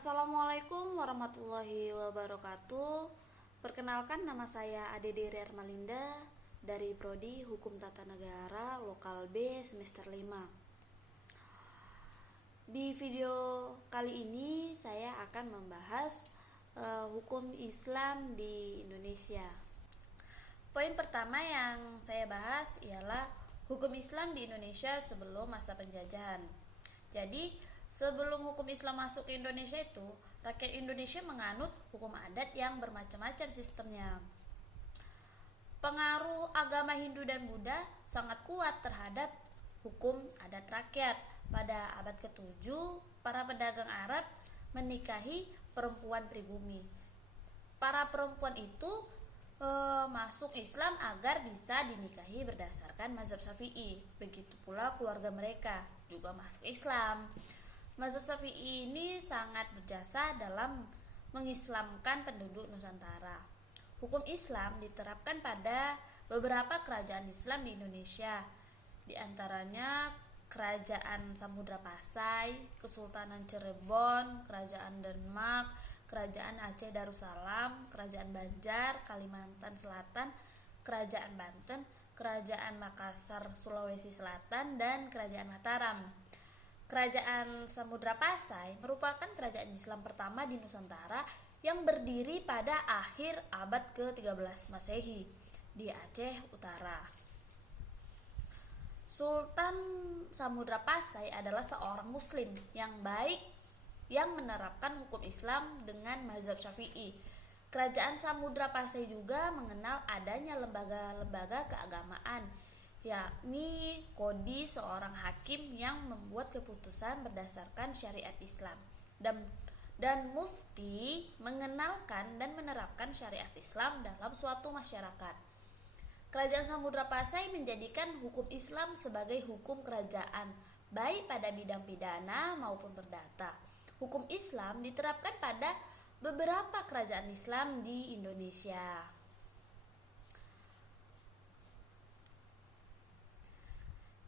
Assalamualaikum warahmatullahi wabarakatuh. Perkenalkan, nama saya Adede Hermalinda dari Prodi Hukum Tata Negara Lokal B semester 5. Di video kali ini saya akan membahas hukum Islam di Indonesia. Poin pertama yang saya bahas ialah hukum Islam di Indonesia sebelum masa penjajahan. Jadi, sebelum hukum Islam masuk ke Indonesia itu, rakyat Indonesia menganut hukum adat yang bermacam-macam sistemnya. Pengaruh agama Hindu dan Buddha sangat kuat terhadap hukum adat rakyat. Pada abad ke-7, para pedagang Arab menikahi perempuan pribumi. Para perempuan itu masuk Islam agar bisa dinikahi berdasarkan mazhab Syafi'i. Begitu pula keluarga mereka juga masuk Islam. Mazhab Syafi'i ini sangat berjasa dalam mengislamkan penduduk Nusantara. Hukum Islam diterapkan pada beberapa kerajaan Islam di Indonesia, di antaranya Kerajaan Samudra Pasai, Kesultanan Cirebon, Kerajaan Denmark, Kerajaan Aceh Darussalam, Kerajaan Banjar, Kalimantan Selatan, Kerajaan Banten, Kerajaan Makassar, Sulawesi Selatan, dan Kerajaan Mataram. Kerajaan Samudra Pasai merupakan kerajaan Islam pertama di Nusantara yang berdiri pada akhir abad ke-13 Masehi di Aceh Utara. Sultan Samudra Pasai adalah seorang muslim yang baik yang menerapkan hukum Islam dengan mazhab Syafi'i. Kerajaan Samudra Pasai juga mengenal adanya lembaga-lembaga keagamaan, yakni kodi seorang hakim yang membuat keputusan berdasarkan syariat Islam, dan mufti mengenalkan dan menerapkan syariat Islam dalam suatu masyarakat. Kerajaan Samudra Pasai menjadikan hukum Islam sebagai hukum kerajaan, baik pada bidang pidana maupun perdata. Hukum Islam diterapkan pada beberapa kerajaan Islam di Indonesia.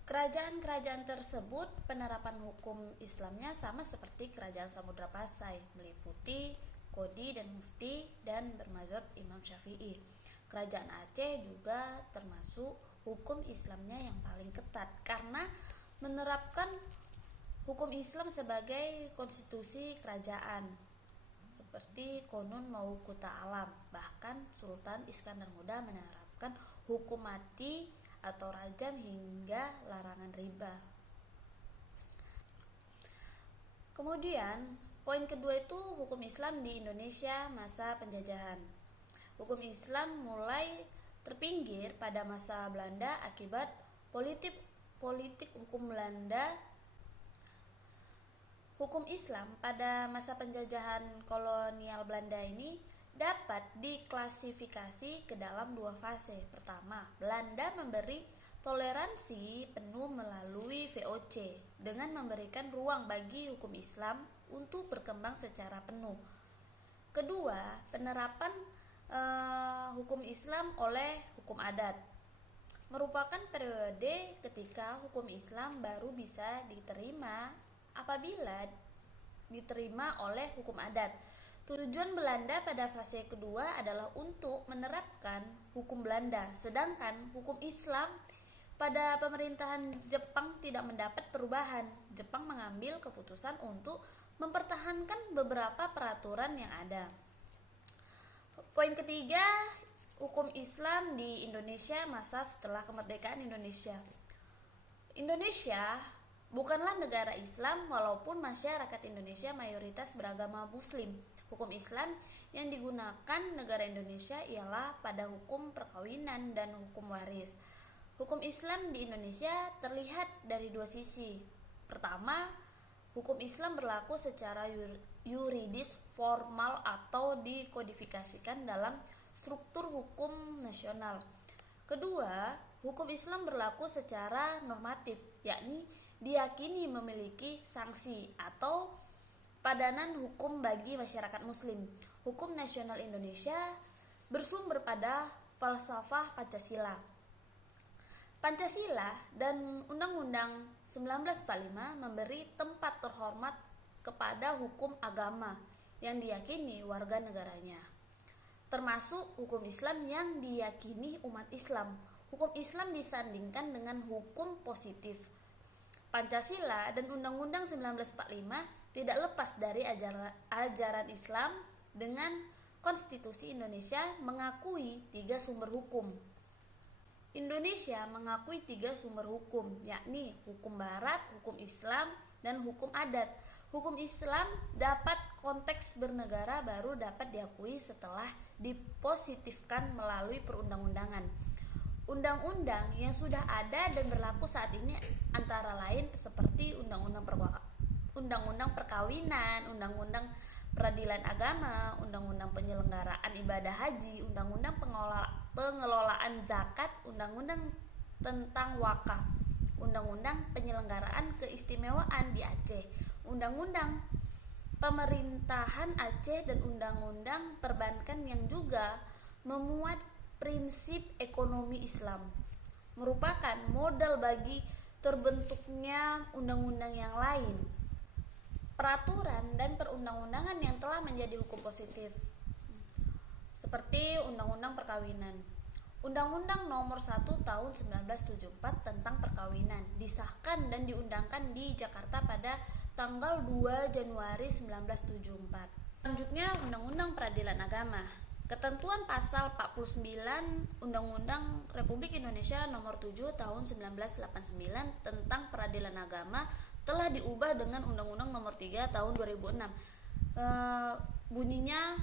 Kerajaan-kerajaan tersebut penerapan hukum Islamnya sama seperti Kerajaan Samudra Pasai, meliputi kodi dan mufti dan bermazhab Imam Syafi'i. Kerajaan Aceh juga termasuk hukum Islamnya yang paling ketat karena menerapkan hukum Islam sebagai konstitusi kerajaan seperti Qonun Mawquta Alam. Bahkan Sultan Iskandar Muda menerapkan hukum mati atau rajam hingga larangan riba. Kemudian poin kedua itu hukum Islam di Indonesia masa penjajahan. Hukum Islam mulai terpinggir pada masa Belanda akibat politik hukum Belanda. Hukum Islam pada masa penjajahan kolonial Belanda ini dapat diklasifikasi ke dalam dua fase. Pertama, Belanda memberi toleransi penuh melalui VOC dengan memberikan ruang bagi hukum Islam untuk berkembang secara penuh. Kedua, penerapan hukum Islam oleh hukum adat merupakan periode ketika hukum Islam baru bisa diterima apabila diterima oleh hukum adat. Tujuan Belanda pada fase kedua adalah untuk menerapkan hukum Belanda, sedangkan hukum Islam pada pemerintahan Jepang tidak mendapat perubahan. Jepang mengambil keputusan untuk mempertahankan beberapa peraturan yang ada. Poin ketiga, hukum Islam di Indonesia masa setelah kemerdekaan Indonesia. Indonesia bukanlah negara Islam walaupun masyarakat Indonesia mayoritas beragama Muslim. Hukum Islam yang digunakan negara Indonesia ialah pada hukum perkawinan dan hukum waris. Hukum Islam di Indonesia terlihat dari dua sisi. Pertama, hukum Islam berlaku secara yuridis formal atau dikodifikasikan dalam struktur hukum nasional. Kedua, hukum Islam berlaku secara normatif, yakni diyakini memiliki sanksi atau padanan hukum bagi masyarakat Muslim. Hukum nasional Indonesia bersumber pada falsafah Pancasila. Pancasila dan Undang-Undang 1945 memberi tempat terhormat kepada hukum agama yang diyakini warga negaranya, termasuk hukum Islam yang diyakini umat Islam. Hukum Islam disandingkan dengan hukum positif. Pancasila dan Undang-Undang 1945 tidak lepas dari ajaran Islam dengan Konstitusi Indonesia mengakui 3 sumber hukum. Indonesia mengakui 3 sumber hukum, yakni hukum barat, hukum Islam, dan hukum adat. Hukum Islam dapat konteks bernegara baru dapat diakui setelah dipositifkan melalui perundang-undangan. Undang-undang yang sudah ada dan berlaku saat ini antara lain seperti Undang-Undang Perkawinan, Undang-Undang Peradilan Agama, Undang-Undang Penyelenggaraan Ibadah Haji, Undang-Undang Pengelolaan Zakat, Undang-Undang tentang Wakaf, Undang-Undang Penyelenggaraan Keistimewaan di Aceh, Undang-Undang Pemerintahan Aceh, dan Undang-Undang Perbankan yang juga memuat prinsip ekonomi Islam, merupakan modal bagi terbentuknya undang-undang yang lain, peraturan dan perundang-undangan yang telah menjadi hukum positif, seperti Undang-Undang Perkawinan. Undang-Undang Nomor 1 Tahun 1974 tentang perkawinan disahkan dan diundangkan di Jakarta pada tanggal 2 Januari 1974. Selanjutnya Undang-Undang Peradilan Agama. Ketentuan pasal 49 Undang-Undang Republik Indonesia Nomor 7 Tahun 1989 tentang peradilan agama telah diubah dengan Undang-Undang Nomor 3 Tahun 2006. Bunyinya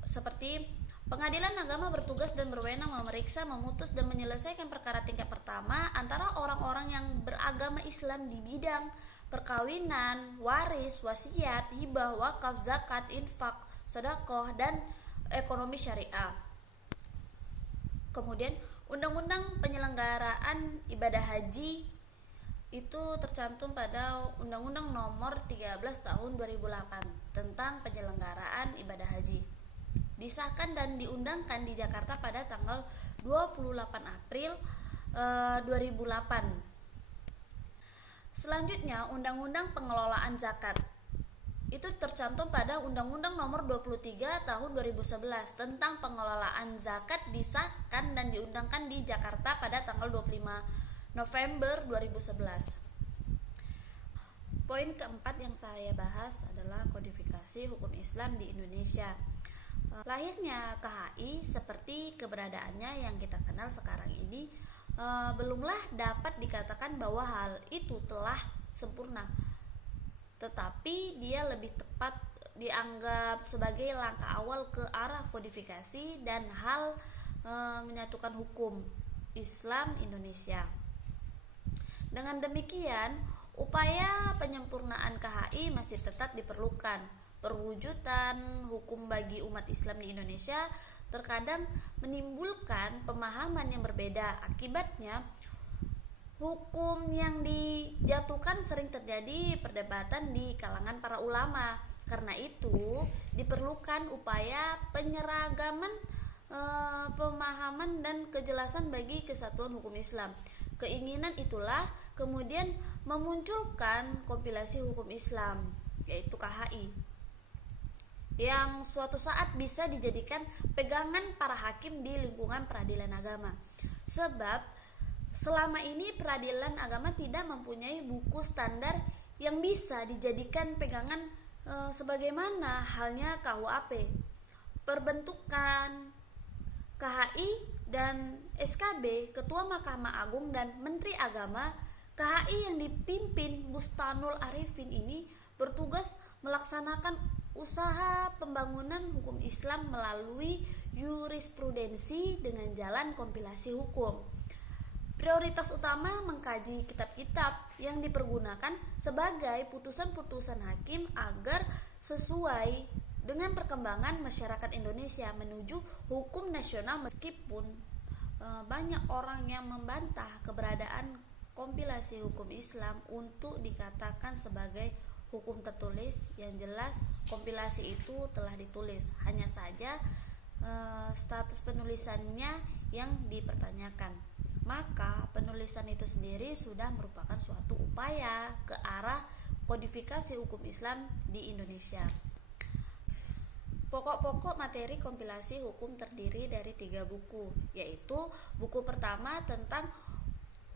seperti: Pengadilan agama bertugas dan berwenang memeriksa, memutus, dan menyelesaikan perkara tingkat pertama antara orang-orang yang beragama Islam di bidang perkawinan, waris, wasiat, hibah, wakaf, zakat, infak, sedekah, dan ekonomi syariah. Kemudian Undang-Undang Penyelenggaraan Ibadah Haji itu tercantum pada Undang-Undang Nomor 13 Tahun 2008 tentang penyelenggaraan ibadah haji. Disahkan dan diundangkan di Jakarta pada tanggal 28 April 2008. Selanjutnya Undang-Undang Pengelolaan Zakat. Itu tercantum pada Undang-Undang Nomor 23 Tahun 2011 tentang pengelolaan zakat, disahkan dan diundangkan di Jakarta pada tanggal 25 November 2011. Poin keempat yang saya bahas adalah kodifikasi hukum Islam di Indonesia. Lahirnya KHI seperti keberadaannya yang kita kenal sekarang ini belumlah dapat dikatakan bahwa hal itu telah sempurna, tetapi dia lebih tepat dianggap sebagai langkah awal ke arah kodifikasi dan hal menyatukan hukum Islam Indonesia. Dengan demikian, upaya penyempurnaan KHI masih tetap diperlukan. Perwujudan hukum bagi umat Islam di Indonesia terkadang menimbulkan pemahaman yang berbeda. Akibatnya, hukum yang dijatuhkan sering terjadi perdebatan di kalangan para ulama. Karena itu, diperlukan upaya penyeragaman pemahaman dan kejelasan bagi kesatuan hukum Islam. Keinginan itulah kemudian memunculkan kompilasi hukum Islam, yaitu KHI, yang suatu saat bisa dijadikan pegangan para hakim di lingkungan peradilan agama. Sebab selama ini peradilan agama tidak mempunyai buku standar yang bisa dijadikan pegangan sebagaimana halnya KUHP. Perbentukan KHI dan SKB Ketua Mahkamah Agung dan Menteri Agama. KHI yang dipimpin Bustanul Arifin ini bertugas melaksanakan usaha pembangunan hukum Islam melalui jurisprudensi dengan jalan kompilasi hukum. Prioritas utama mengkaji kitab-kitab yang dipergunakan sebagai putusan-putusan hakim agar sesuai dengan perkembangan masyarakat Indonesia menuju hukum nasional, meskipun banyak orang yang membantah keberadaan kompilasi hukum Islam untuk dikatakan sebagai hukum tertulis. Yang jelas kompilasi itu telah ditulis, hanya saja status penulisannya yang dipertanyakan. Maka penulisan itu sendiri sudah merupakan suatu upaya ke arah kodifikasi hukum Islam di Indonesia. Pokok-pokok materi kompilasi hukum terdiri dari 3 buku, yaitu buku pertama tentang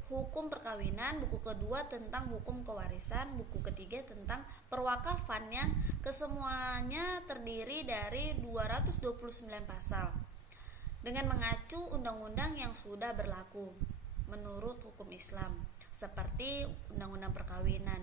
hukum perkawinan, buku kedua tentang hukum kewarisan, buku ketiga tentang perwakafan yang kesemuanya terdiri dari 229 pasal dengan mengacu undang-undang yang sudah berlaku menurut hukum Islam, seperti undang-undang perkawinan,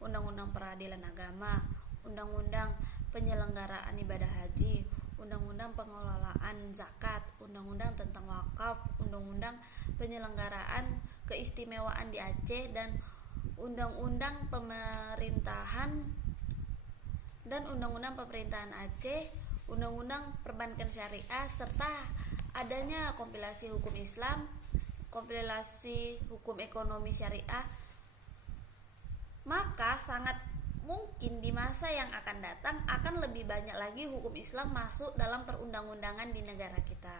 undang-undang peradilan agama, undang-undang penyelenggaraan ibadah haji, undang-undang pengelolaan zakat, undang-undang tentang wakaf, undang-undang penyelenggaraan keistimewaan di Aceh, dan undang-undang pemerintahan Aceh, undang-undang perbankan syariah, serta adanya kompilasi hukum Islam, kompilasi hukum ekonomi syariah. Maka sangat mungkin di masa yang akan datang akan lebih banyak lagi hukum Islam masuk dalam perundang-undangan di negara kita.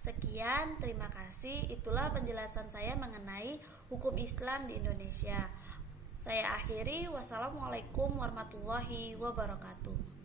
Sekian, terima kasih. Itulah penjelasan saya mengenai hukum Islam di Indonesia. Saya akhiri. Wassalamualaikum warahmatullahi wabarakatuh.